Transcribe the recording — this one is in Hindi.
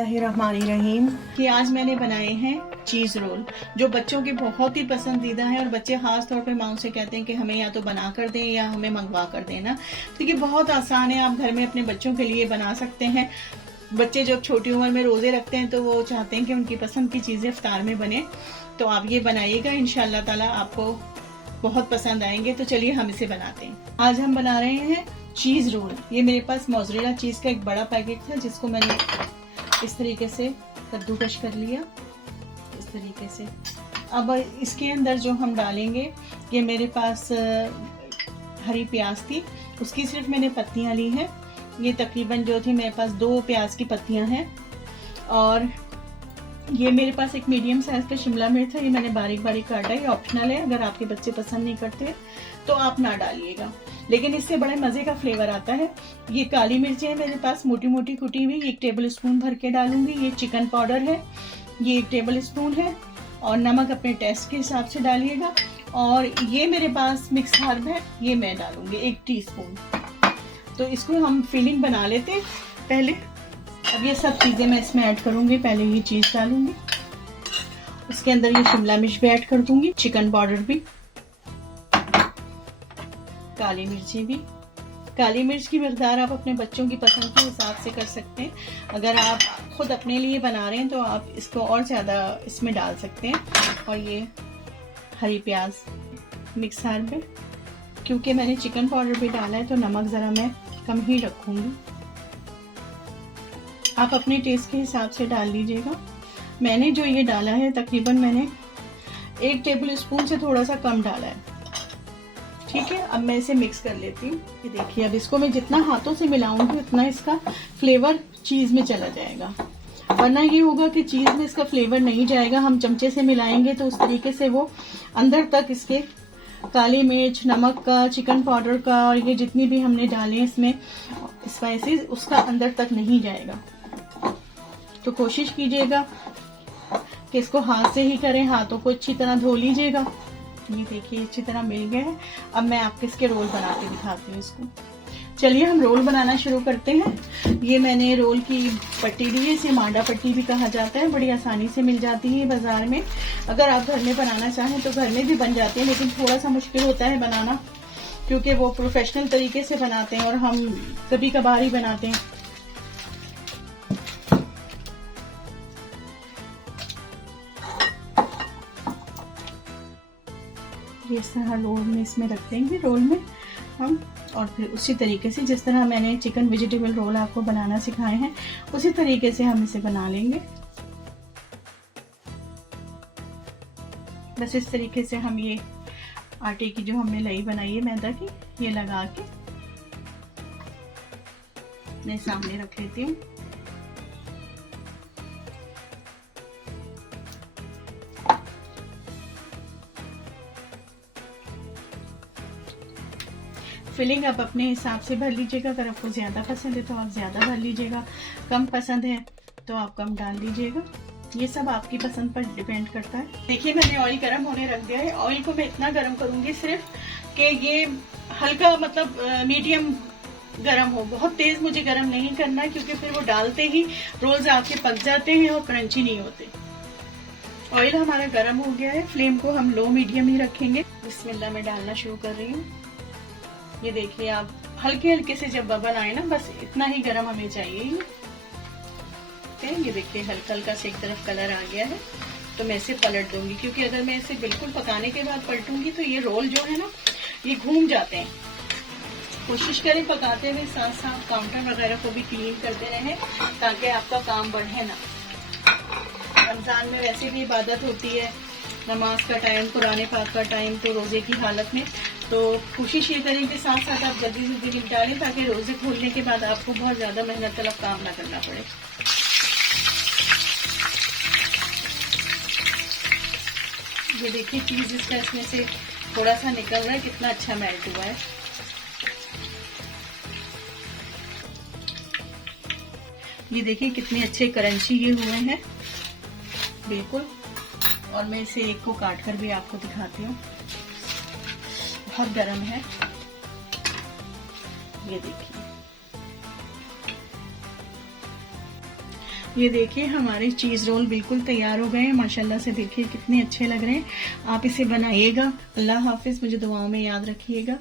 बिस्मिल्लाहिर्रहमानिर्रहीम कि आज मैंने बनाए हैं चीज़ रोल, जो बच्चों के बहुत ही पसंदीदा है। और बच्चे खास तौर पे माँ से कहते हैं कि हमें या तो बना कर दें या हमें मंगवा कर देना। तो ये बहुत आसान है, आप घर में अपने बच्चों के लिए बना सकते हैं। बच्चे जब छोटी उम्र में रोज़े रखते हैं तो वो चाहते हैं कि उनकी पसंद की चीज़ें इफ्तार में बने। तो आप ये बनाइएगा, इंशाअल्लाह ताला आपको बहुत पसंद आएंगे। तो चलिए हम इसे बनाते हैं। आज हम बना रहे हैं चीज़ रोल। ये मेरे पास मोज़रेला चीज़ का एक बड़ा पैकेट था, जिसको मैंने इस तरीके से कद्दूकश कर लिया, इस तरीके से। अब इसके अंदर जो हम डालेंगे, ये मेरे पास हरी प्याज थी, उसकी सिर्फ मैंने पत्तियां ली हैं। ये तकरीबन जो थी मेरे पास 2 प्याज की पत्तियां हैं। और ये मेरे पास एक मीडियम साइज का शिमला मिर्च है, ये मैंने बारीक बारीक काटा है। ये ऑप्शनल है, अगर आपके बच्चे पसंद नहीं करते तो आप ना डालिएगा, लेकिन इससे बड़े मजे का फ्लेवर आता है। ये काली मिर्चें हैं मेरे पास मोटी मोटी कुटी हुई, 1 टेबल स्पून भर के डालूंगी। ये चिकन पाउडर है, ये 1 टेबल स्पून है। और नमक अपने टेस्ट के हिसाब से डालिएगा। और ये मेरे पास मिक्स हर्ब है, ये मैं डालूंगी 1 टीस्पून। तो इसको हम फिलिंग बना लेते हैं पहले। अब ये सब चीजें मैं इसमें ऐड करूंगी। पहले ये चीज डालूंगी, उसके अंदर ये शिमला मिर्च भी ऐड कर दूंगी, चिकन पाउडर भी, काली मिर्ची भी। काली मिर्च की मकदार आप अपने बच्चों की पसंद के हिसाब से कर सकते हैं। अगर आप खुद अपने लिए बना रहे हैं तो आप इसको और ज़्यादा इसमें डाल सकते हैं। और ये हरी प्याज, मिक्स हर्ब में, क्योंकि मैंने चिकन पाउडर भी डाला है तो नमक ज़रा मैं कम ही रखूँगी। आप अपने टेस्ट के हिसाब से डाल लीजिएगा। मैंने जो ये डाला है तकरीबन मैंने 1 टेबल स्पून से थोड़ा सा कम डाला है, ठीक है। अब मैं इसे मिक्स कर लेती हूँ। ये देखिए, अब इसको मैं जितना हाथों से मिलाऊंगी उतना इसका फ्लेवर चीज में चला जाएगा। वरना ये होगा कि चीज में इसका फ्लेवर नहीं जाएगा। हम चमचे से मिलाएंगे तो उस तरीके से वो अंदर तक इसके काली मिर्च, नमक का, चिकन पाउडर का और ये जितनी भी हमने डाले इसमें स्पाइसेस, उसका अंदर तक नहीं जाएगा। तो कोशिश कीजिएगा कि इसको हाथ से ही करें, हाथों को अच्छी तरह धो लीजिएगा। ये देखिए अच्छी तरह मिल गए हैं। अब मैं आपके इसके रोल बना के दिखाती हूँ इसको। चलिए हम रोल बनाना शुरू करते हैं। ये मैंने रोल की पट्टी ली है, इसे मांडा पट्टी भी कहा जाता है, बड़ी आसानी से मिल जाती है बाजार में। अगर आप घर में बनाना चाहें तो घर में भी बन जाती है, लेकिन थोड़ा सा मुश्किल होता है बनाना, क्योंकि वो प्रोफेशनल तरीके से बनाते हैं और हम कभी कभार ही बनाते हैं। इस तरह रोल में इसमें रख देंगे, रोल में हम। और फिर उसी तरीके से जिस तरह मैंने चिकन वेजिटेबल रोल आपको बनाना सिखाए हैं, उसी तरीके से हम इसे बना लेंगे। बस इस तरीके से हम ये आटे की जो हमने लई बनाई है मैदा की, ये लगा के मैं सामने रख लेती हूँ। फिलिंग आप अपने हिसाब से भर लीजिएगा। अगर आपको ज़्यादा पसंद है तो आप ज़्यादा भर लीजिएगा, कम पसंद है तो आप कम डाल लीजिएगा। ये सब आपकी पसंद पर डिपेंड करता है। देखिए मैंने ऑयल गर्म होने रख दिया है। ऑयल को मैं इतना गर्म करूंगी सिर्फ कि ये हल्का, मतलब मीडियम गर्म हो। बहुत तेज मुझे गर्म नहीं करना है, क्योंकि फिर वो डालते ही रोल्स आपके पक जाते हैं और क्रंची नहीं होते। ऑयल हमारा गर्म हो गया है। फ्लेम को हम लो मीडियम ही रखेंगे। बिस्मिल्लाह में डालना शुरू कर रही हूँ। ये देखिए, आप हल्के हल्के से जब बबल आए ना, बस इतना ही गरम हमें चाहिए। ये देखिए हल्का हल्का से एक तरफ कलर आ गया है, तो मैं इसे पलट दूंगी, क्योंकि अगर मैं इसे बिल्कुल पकाने के बाद पलटूंगी तो ये रोल जो है ना, ये घूम जाते हैं। कोशिश करें पकाते हुए साथ साथ काउंटर वगैरह को भी क्लीन करते रहें, ताकि आपका काम बढ़े ना। रमजान में वैसे भी इबादत होती है, नमाज का टाइम, कुरान पाक का टाइम, तो रोजे की हालत में तो कोशिश ये करें कि साथ साथ आप जल्दी जल्दी निपटालें, ताकि रोजे खोलने के बाद आपको बहुत ज्यादा मेहनत तलब काम ना करना पड़े। ये देखिए चीज इसका इसमें से थोड़ा सा निकल रहा है, कितना अच्छा मेल्ट हुआ है। ये देखिए कितने अच्छे क्रंची ये हुए हैं, बिल्कुल। और मैं इसे एक को काट कर भी आपको दिखाती हूँ। बहुत गर्म है, ये देखिए। ये देखिए हमारे चीज रोल बिल्कुल तैयार हो गए हैं माशाल्लाह से। देखिए कितने अच्छे लग रहे हैं। आप इसे बनाइएगा। अल्लाह हाफिज, मुझे दुआओं में याद रखिएगा।